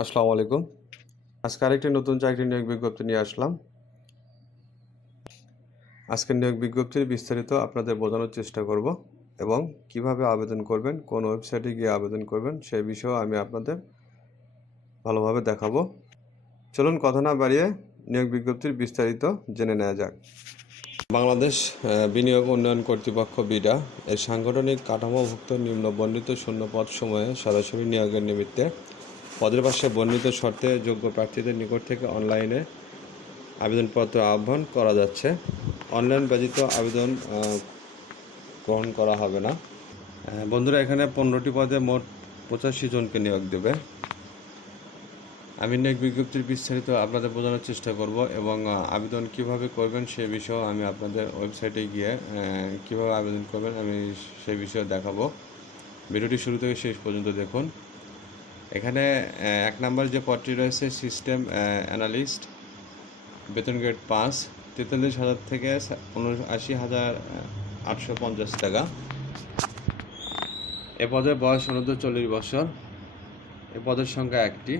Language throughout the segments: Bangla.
আসসালামু আলাইকুম। আজকে আরেকটি নতুন চাকরি নিয়োগ বিজ্ঞপ্তি নিয়ে আসলাম। আজকের নিয়োগ বিজ্ঞপ্তির বিস্তারিত আপনাদের বোঝানোর চেষ্টা করব এবং কীভাবে আবেদন করবেন, কোন ওয়েবসাইটে গিয়ে আবেদন করবেন সেই বিষয়েও আমি আপনাদের ভালোভাবে দেখাবো। চলুন কথা না বাড়িয়ে নিয়োগ বিজ্ঞপ্তির বিস্তারিত জেনে নেওয়া যাক। বাংলাদেশ বিনিয়োগ উন্নয়ন কর্তৃপক্ষ বিডা এর সাংগঠনিক কাঠামোভুক্ত নিম্ন বর্ণিত শূন্য সময়ে সরাসরি নিয়োগের নিমিত্তে পদের পাশে বর্ণিত শর্তে যোগ্য প্রার্থীদের নিকট থেকে অনলাইনে আবেদনপত্র আহ্বান করা যাচ্ছে। অনলাইন ব্যতীত আবেদন গ্রহণ করা হবে না। বন্ধুরা, এখানে পনেরোটি পদে মোট পঁচাশি জনকে নিয়োগ দেবে। আমি নিয়োগ বিজ্ঞপ্তির বিস্তারিত আপনাদের বোঝানোর চেষ্টা করব এবং আবেদন কীভাবে করবেন সে বিষয়েও আমি আপনাদের ওয়েবসাইটে গিয়ে কীভাবে আবেদন করবেন আমি সেই বিষয়ে দেখাবো। ভিডিওটি শুরু থেকে শেষ পর্যন্ত দেখুন। এখানে এক নম্বর যে পদটি রয়েছে সিস্টেম অ্যানালিস্ট বেতন গ্রেড পাঁচ, তেতাল্লিশ হাজার থেকে উনআশি হাজার আটশো পঞ্চাশ টাকা। এ পদের বয়স অনূর্ধ্ব চল্লিশ বছর। এ পদের সংখ্যা একটি।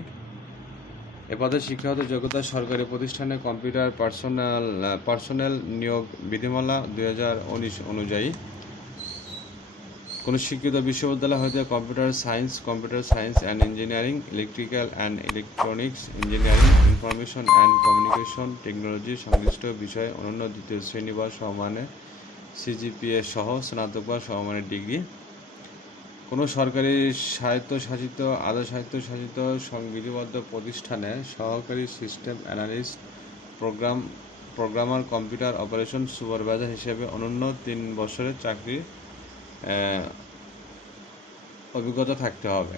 এ পদের শিক্ষাগত যোগ্যতা সরকারি প্রতিষ্ঠানে কম্পিউটার পার্সোনাল পার্সোনেল নিয়োগ বিধিমালা দু হাজার উনিশ অনুযায়ী। কোনো শিক্ষিত বিশ্ববিদ্যালয় হতে computer science computer science and engineering, electrical and electronics, engineering, information and communication, technology সংশ্লিষ্ট বিষয়ে অনন্য দ্বিতীয় শ্রেণি বা সমমানের সিজিপিএ সহ স্নাতক বা সমমানের ডিগ্রি। কোনো সরকারি স্বায়ত্তশাসিত আধা স্বায়ত্তশাসিত সংবিধিবদ্ধ প্রতিষ্ঠানে সহকারী system analyst, program, programmer, computer operation supervisor হিসেবে অনন্য তিন বছরের চাকরি অভিজ্ঞতা থাকতে হবে।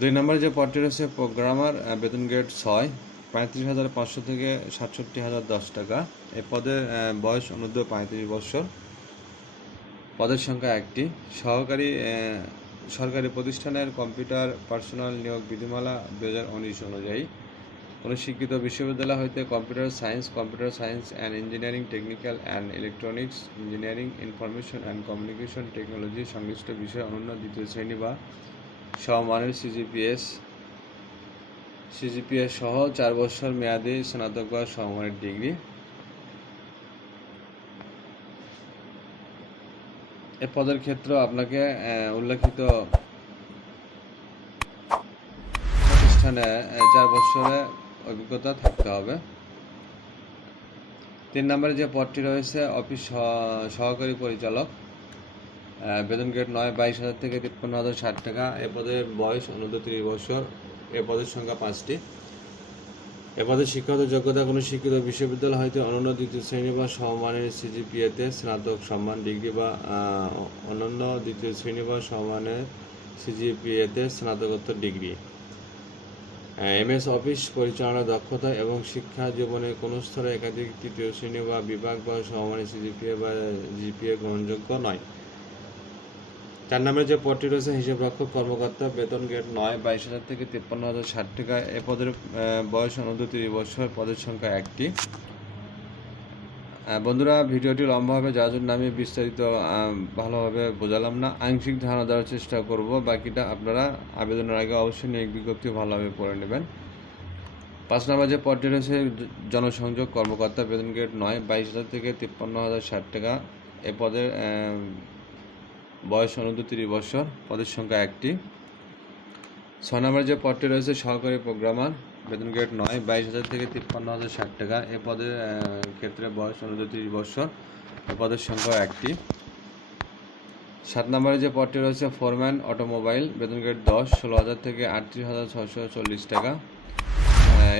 দুই নম্বরে যে পদটি রয়েছে, প্রোগ্রামার বেতন গ্রেড ছয়, পঁয়ত্রিশ হাজার পাঁচশো থেকে সাতষট্টি হাজার দশ টাকা। এ পদের বয়স অনূর্ধ্ব পঁয়ত্রিশ বছর। পদের সংখ্যা একটি। সহকারী সরকারি প্রতিষ্ঠানের কম্পিউটার পার্সোনাল নিয়োগ বিধিমালা দু হাজার উনিশ অনুযায়ী কোনো শিক্ষিত বিশ্ববিদ্যালয় হইতে computer science computer science and engineering, technical and electronics, engineering, information and communication technology সংশ্লিষ্ট বিষয়ে অনন্য দ্বিতীয় শ্রেণি বা সমমানের সিজিপিএস। সিজিপিএস সহ চার বছর মেয়াদী স্নাতক বা সমমানের ডিগ্রি। এ পদের ক্ষেত্রে আপনাকে উল্লেখিত প্রতিষ্ঠানে চার বছরের অভিজ্ঞতা থাকতে হবে। তিন নম্বরে যে পদটি রয়েছে, অফিস সহ- সহকারী পরিচালক বেতন গ্রেড নয়, বাইশ হাজার থেকে তিপ্পান্ন হাজার ষাট টাকা। এ পদের বয়স অনূর্ধ্ব তিরিশ বছর। এ পদের সংখ্যা পাঁচটি। এ পদের শিক্ষাগত যোগ্যতা, কোনো শিক্ষিত বিশ্ববিদ্যালয় হয়তো অনন্য দ্বিতীয় শ্রেণি বা সমমানের সিজিপিএতে স্নাতক সম্মান ডিগ্রি বা অনন্য দ্বিতীয় শ্রেণি বা সমমানের সিজিপিএতে স্নাতকোত্তর ডিগ্রি। এমএস অফিস পরিচালনা দক্ষতা এবং শিক্ষা জীবনে কোন স্তরে একাধিক তৃতীয় শ্রেণি বা বিভাগ বা সমমানের সিজিপিএ বা জিপিএ গ্রহণযোগ্য নয়। চার নম্বরে যে পদটি রয়েছে, হিসেব রক্ষক কর্মকর্তা বেতন গেট নয়, বাইশ হাজার থেকে তিপ্পান্ন হাজার ষাট টাকা। এ পদের বয়স অনুদ্র তিরিশ বছর, পদের সংখ্যা একটি। বন্ধুরা, ভিডিওটি লম্বা হবে, যার জন্য আমি বিস্তারিত ভালোভাবে বোঝালাম না। আংশিক ধারণা দেওয়ার চেষ্টা করব, বাকিটা আপনারা আবেদনের আগে অবশ্যই নিয়োগ বিজ্ঞপ্তি ভালোভাবে পড়ে নেবেন। পাঁচ নম্বর যে পদটি রয়েছে, জনসংযোগ কর্মকর্তা বেতন গ্রেড নয়, বাইশ হাজার থেকে তিপ্পান্ন হাজার ষাট টাকা। এ পদের বয়স অনূর্ধ্ব তিরিশ বছর, পদের সংখ্যা একটি। ছয় নম্বর যে পদটি রয়েছে, সহকারী প্রোগ্রামার। বেতন গ্রেড নয়, বাইশ হাজার থেকে তিপ্পান্ন হাজার ষাট টাকা। এ পদের ক্ষেত্রে বয়স অনূর্ধ্ব তিরিশ বছর। এ পদের সংখ্যা একটি। সাত নম্বরে যে পদটি রয়েছে, ফোরম্যান অটোমোবাইল, বেতন গ্রেড দশ, ষোলো হাজার থেকে আটত্রিশ হাজার ছশো চল্লিশ টাকা।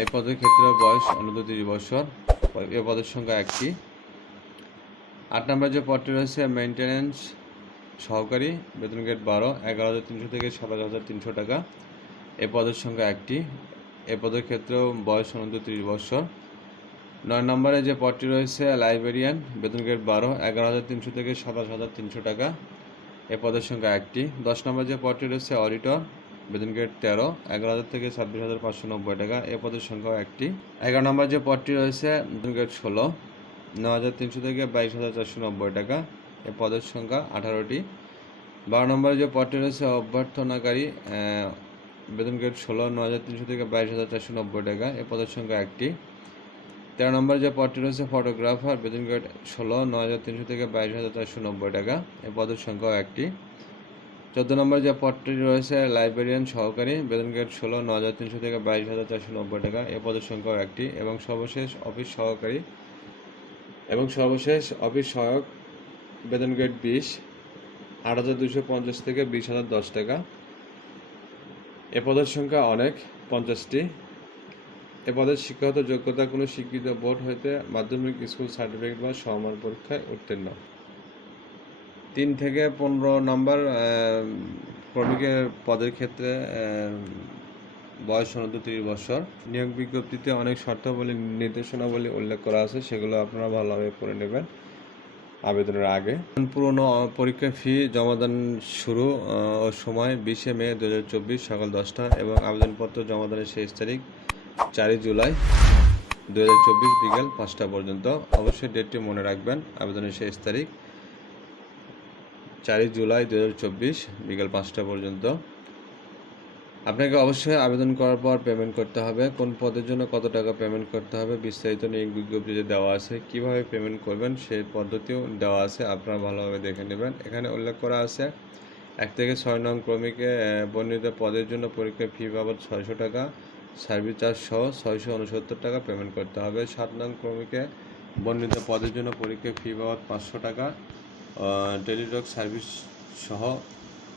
এ পদের ক্ষেত্রে বয়স অনূর্ধ্ব তিরিশ বছর। এ পদের সংখ্যা একটি। আট নম্বরে যে পদটি রয়েছে মেনটেন্যান্স সহকারী, বেতন গ্রেড বারো, এগারো হাজার তিনশো থেকে সাতাশ হাজার তিনশো টাকা। এ পদের সংখ্যা একটি। এ পদের ক্ষেত্রেও বয়স অনন্ত ত্রিশ বছর নয় নম্বরে যে পদটি রয়েছে, লাইব্রেরিয়ান, বেতন গ্রেড বারো, এগারো হাজার তিনশো থেকে সাতাশ হাজার তিনশো টাকা। এ পদের সংখ্যা একটি। দশ নম্বর যে পদটি রয়েছে, অডিটর, বেতন গ্রেড তেরো, এগারো হাজার থেকে ছাব্বিশ হাজার পাঁচশো নব্বই টাকা। এ পদের সংখ্যাও একটি। এগারো নম্বর যে পদটি রয়েছে, বেতন গ্রেড ষোলো, ন হাজার তিনশো থেকে বাইশ হাজার চারশো নব্বই টাকা। এ পদের সংখ্যা আঠারোটি। বারো নম্বরে যে পদটি রয়েছে, অভ্যর্থনাকারী বেতন গ্রেড ষোলো ন হাজার তিনশো থেকে বাইশ হাজার চারশো নব্বই টাকা। এ পদের সংখ্যা একটি। তেরো নম্বরে যে পদটি রয়েছে ফটোগ্রাফার বেতন গ্রেড ষোলো ন হাজার তিনশো থেকে বাইশ হাজার চারশো নব্বই টাকা। এ পদের সংখ্যাও একটি। চোদ্দ নম্বরে যে পদটি রয়েছে লাইব্রেরিয়ান সহকারী, বেতন গ্রেড ষোলো ন হাজার তিনশো থেকে বাইশ হাজার চারশো নব্বই টাকা। এ পদের সংখ্যাও একটি এবং সর্বশেষ অফিস সহকারী এবং সর্বশেষ অফিস সহায়ক, বেতন গ্রেড বিশ, আট হাজার দুশো পঞ্চাশ থেকে বিশ হাজার দশ টাকা। এ পদের সংখ্যা অনেক, পঞ্চাশটি। এ পদের শিক্ষাগত যোগ্যতা কোনো স্বীকৃত বোর্ড হইতে মাধ্যমিক স্কুল সার্টিফিকেট বা সমান পরীক্ষায় উত্তীর্ণ। তিন থেকে পনেরো নম্বর ক্রমিকের পদের ক্ষেত্রে বয়স অনূর্ধ্ব তিরিশ বছর। নিয়োগ বিজ্ঞপ্তিতে অনেক শর্তাবলী, নির্দেশনাবলী উল্লেখ করা আছে, সেগুলো আপনারা ভালোভাবে পড়ে নেবেন। আবেদনের আগে। পুরনো পরীক্ষা ফি জমাদান শুরু ও সময় বিশে মে দু হাজার চব্বিশ সকাল দশটা এবং আবেদনপত্র জমাদানের শেষ তারিখ চারই জুলাই দু বিকেল পাঁচটা পর্যন্ত। অবশ্যই ডেটটি মনে রাখবেন, আবেদনের শেষ তারিখ চারই জুলাই দু বিকেল পাঁচটা পর্যন্ত। আপনাকে অবশ্যই আবেদন করার পর পেমেন্ট করতে হবে। কোন পদের জন্য কত টাকা পেমেন্ট করতে হবে, বিস্তারিত নিয়োগ বিজ্ঞপ্তিতে দেওয়া আছে, কীভাবে পেমেন্ট করবেন, সেই পদ্ধতিও দেওয়া আছে, আপনারা ভালোভাবে দেখে নেবেন। এখানে উল্লেখ করা আছে, এক থেকে ছয় নং ক্রমিকে বর্ণিত পদের জন্য পরীক্ষার ফি বাবদ ছয়শো টাকা সার্ভিস চার্জ সহ ছয়শো উনসত্তর টাকা পেমেন্ট করতে হবে। সাত নং ক্রমিকে বর্ণিত পদের জন্য পরীক্ষার ফি বাবদ পাঁচশো টাকা টেলিটক সার্ভিস সহ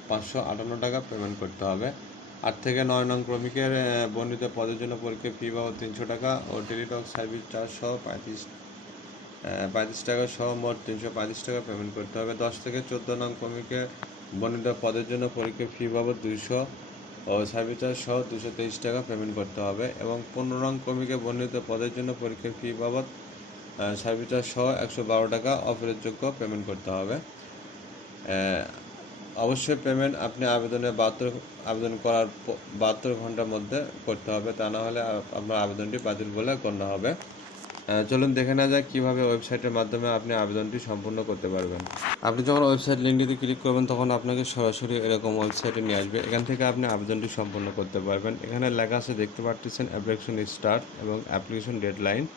পাঁচশো আটান্ন টাকা পেমেন্ট করতে হবে। আট থেকে নয় নং ক্রমিকের বর্ণিত পদের জন্য পরীক্ষা ফি বাবদ তিনশো টাকা ও টেলিটক সার্ভিস চার্জ সহ পঁয়ত্রিশ পঁয়ত্রিশ টাকা সহ মোট তিনশো পঁয়ত্রিশ টাকা পেমেন্ট করতে হবে। দশ থেকে চোদ্দ নং ক্রমিকে বর্ণিত পদের জন্য পরীক্ষা ফি বাবদ দুইশো ও সার্ভিস চার্জ সহ দুশো তেইশ টাকা পেমেন্ট করতে হবে এবং পনেরো নং ক্রমিকে বর্ণিত পদের জন্য পরীক্ষার ফি বাবদ সার্ভিস চার্জ সহ একশো বারো টাকা অফারের পেমেন্ট করতে হবে। অবশ্যই পেমেন্ট আপনি আবেদনে বাহাত্তর, আবেদন করার বাহাত্তর ঘণ্টার মধ্যে করতে হবে। তা না হলে আপ- আপনার আবেদনটি বাতিল বলে গণ্য হবে। চলুন দেখে নেওয়া যাক কীভাবে ওয়েবসাইটের মাধ্যমে আপনি আবেদনটি সম্পূর্ণ করতে পারবেন। আপনি যখন ওয়েবসাইট লিঙ্কটিতে ক্লিক করবেন, তখন আপনাকে সরাসরি এরকম ওয়েবসাইটে নিয়ে আসবে। এখান থেকে আপনি আবেদনটি সম্পূর্ণ করতে পারবেন। এখানে লেখা আছে, দেখতে পাচ্ছেন অ্যাপ্লিকেশন স্টার্ট এবং অ্যাপ্লিকেশন ডেডলাইন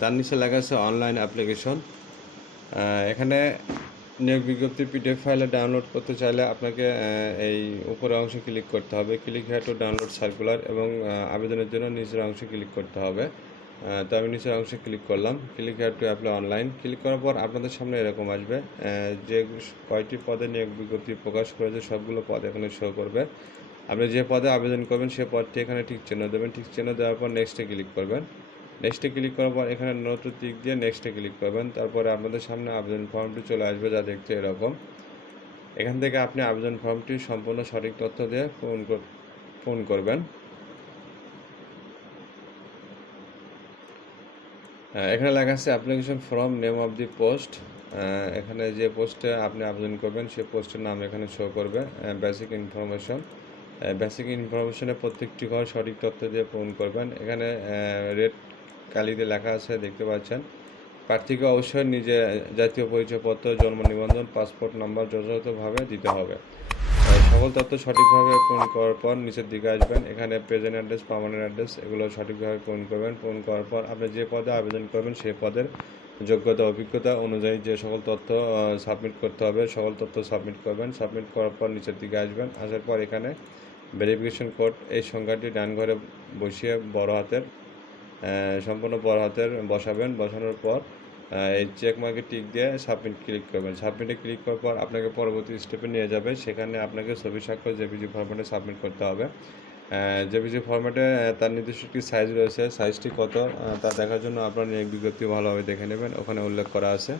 তার নিচে লেখা আছে অনলাইন অ্যাপ্লিকেশন এখানে নিয়োগ বিজ্ঞপ্তি পিডিএফ ফাইলে ডাউনলোড করতে চাইলে আপনাকে এই উপরের অংশে ক্লিক করতে হবে। Click here to download circular এবং আবেদনের জন্য নিচের অংশে ক্লিক করতে হবে। তো আমি নিচের অংশে ক্লিক করলাম। Click here to apply online click করার পর আপনাদের সামনে এরকম আসবে যে কয়টি পদে নিয়োগ বিজ্ঞপ্তি প্রকাশ করেছে সবগুলো পদ এখানে শো করবে। আপনি যে পদে আবেদন করবেন সে পদটি এখানে ঠিক চিহ্ন দেবেন। ঠিক চিহ্ন দেওয়ার পর নেক্সটে ক্লিক করবেন। নেক্সটে ক্লিক করার পর এখানে নতুন টিক দিয়ে নেক্সটে ক্লিক করবেন। তারপরে আপনাদের সামনে আবেদন ফর্মটি চলে আসবে যা দেখতে এরকম। এখান থেকে আপনি আবেদন ফর্মটি সম্পূর্ণ সঠিক তথ্য দিয়ে কর- পূরণ করবেন। এখানে লেখা আছে application form name of the post এখানে যে পোস্টে আপনি আবেদন করবেন সেই পোস্টের নাম এখানে শো করবে। বেসিক ইনফরমেশন বেসিক ইনফরমেশনে প্রত্যেকটি ঘর সঠিক তথ্য দিয়ে পূরণ করবেন। এখানে রেড কালিতে লেখা আছে, দেখতে পাচ্ছেন। প্রার্থীকে অবশ্যই নিজে জাতীয় পরিচয়পত্র, জন্ম নিবন্ধন, পাসপোর্ট নাম্বার যথাযথভাবে দিতে হবে। সকল তথ্য সঠিকভাবে পূরণ করার পর নিচের দিকে আসবেন। এখানে প্রেজেন্ট অ্যাড্রেস পার্মানেন্ট অ্যাড্রেস এগুলো সঠিকভাবে পূরণ করবেন। পূরণ করার পর আপনি যে পদে আবেদন করবেন সেই পদের যোগ্যতা, অভিজ্ঞতা অনুযায়ী যে সকল তথ্য সাবমিট করতে হবে, সকল তথ্য সাবমিট করবেন। সাবমিট করার পর নিচের দিকে আসবেন। আসার পর এখানে ভেরিফিকেশন কোড এই সংখ্যাটি ডান ঘরে বসিয়ে বড় হাতের সম্পূর্ণ পর হাতের বসাবেন। বসানোর পর এই চেক মার্কে টিক দিয়ে সাবমিট ক্লিক করবেন। সাবমিটে ক্লিক করার পর আপনাকে পরবর্তী স্টেপে নিয়ে যাবে। সেখানে আপনাকে ছবি স্বাক্ষর জেপিজি ফরম্যাটে সাবমিট করতে হবে। জেপিজি ফরম্যাটে তার নির্দিষ্ট একটি সাইজ রয়েছে। সাইজটি কত? তা দেখার জন্য আপনার বিজ্ঞপ্তি ভালোভাবে দেখে নেবেন। ওখানে উল্লেখ করা আছে।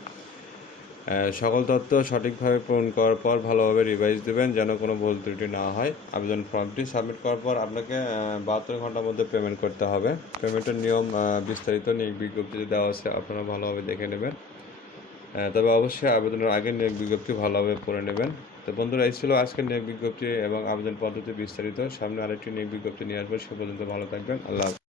সকল তথ্য সঠিকভাবে পূরণ করার পর ভালোভাবে রিভাইজ দেবেন, যেন কোনো ভুল ত্রুটি না হয়। আবেদন ফর্মটি সাবমিট করার পর আপনাকে বাহাত্তর ঘণ্টার মধ্যে পেমেন্ট করতে হবে। পেমেন্টের নিয়ম বিস্তারিত নিয়োগ বিজ্ঞপ্তিতে দেওয়া আছে, আপনারা ভালোভাবে দেখে নেবেন। তবে অবশ্যই আবেদনের আগে নিয়োগ বিজ্ঞপ্তি ভালোভাবে পড়ে নেবেন। তো বন্ধুরা, এই ছিল আজকের নিয়োগ বিজ্ঞপ্তি এবং আবেদন পদ্ধতি বিস্তারিত। সামনে আরেকটি নিয়োগ বিজ্ঞপ্তি নিয়ে আসব, সে পর্যন্ত ভালো থাকবেন। আল্লাহ।